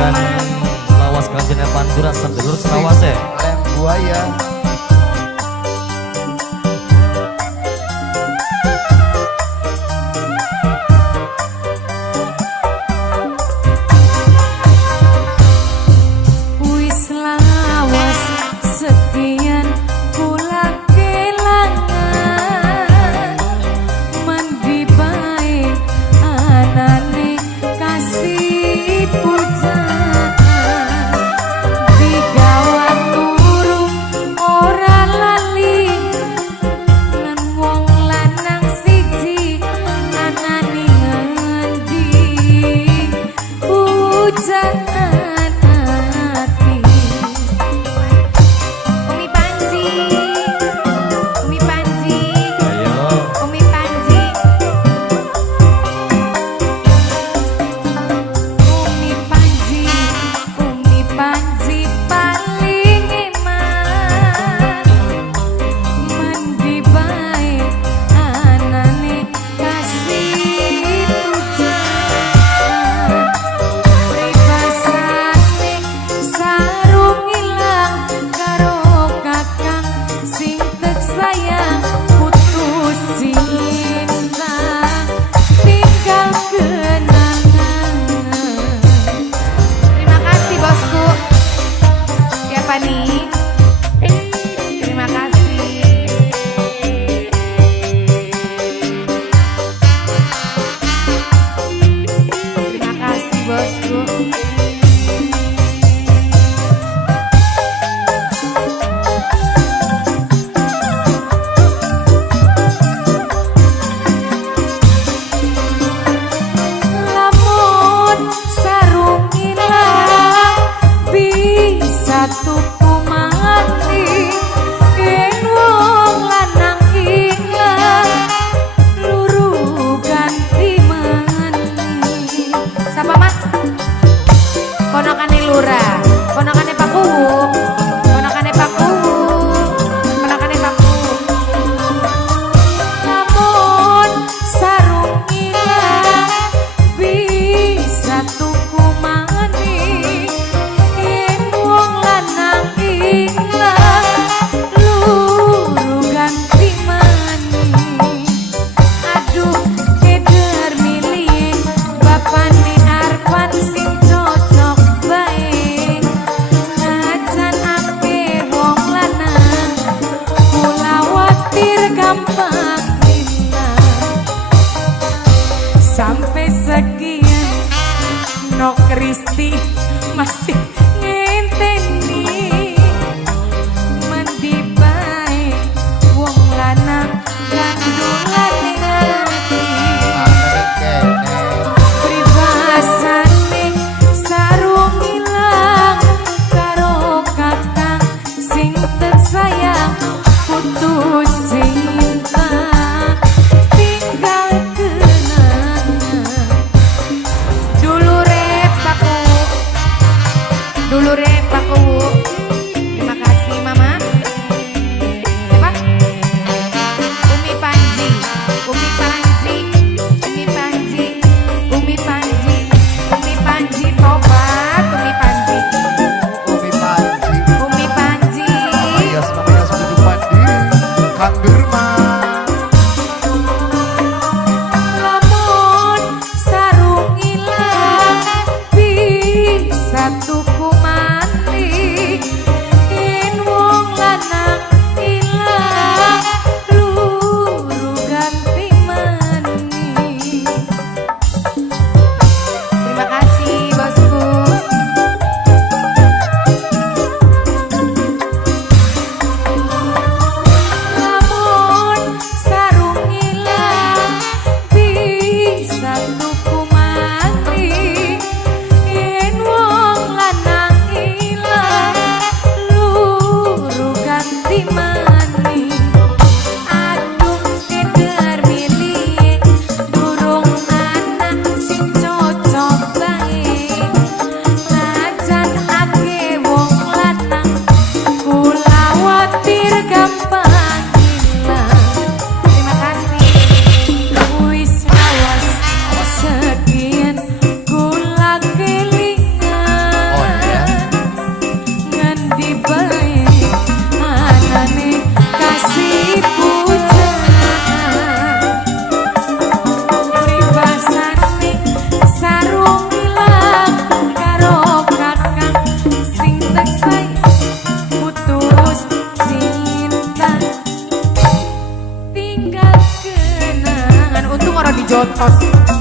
Kan lawas kanjeng Pantura sedulur selawas ya. Buaya. Sampai sekian No Kristi masih ngenteni mendibai wong lanang kandulane hati pribasane sarung ilang karo kakang sing tersayang putus cinta tinggal dulure Paku. Terima kasih Mama. Siapa? Umi Panji, Umi Panji, Umi Panji, Umi Panji, Umi Panji tobat, Umi Panji, Umi Panji, Umi Panji. Ayas namanya Umi Panji, Kang Derma. Lamun sarung ilang bisa tuku tuku mati yen wong lanang jotos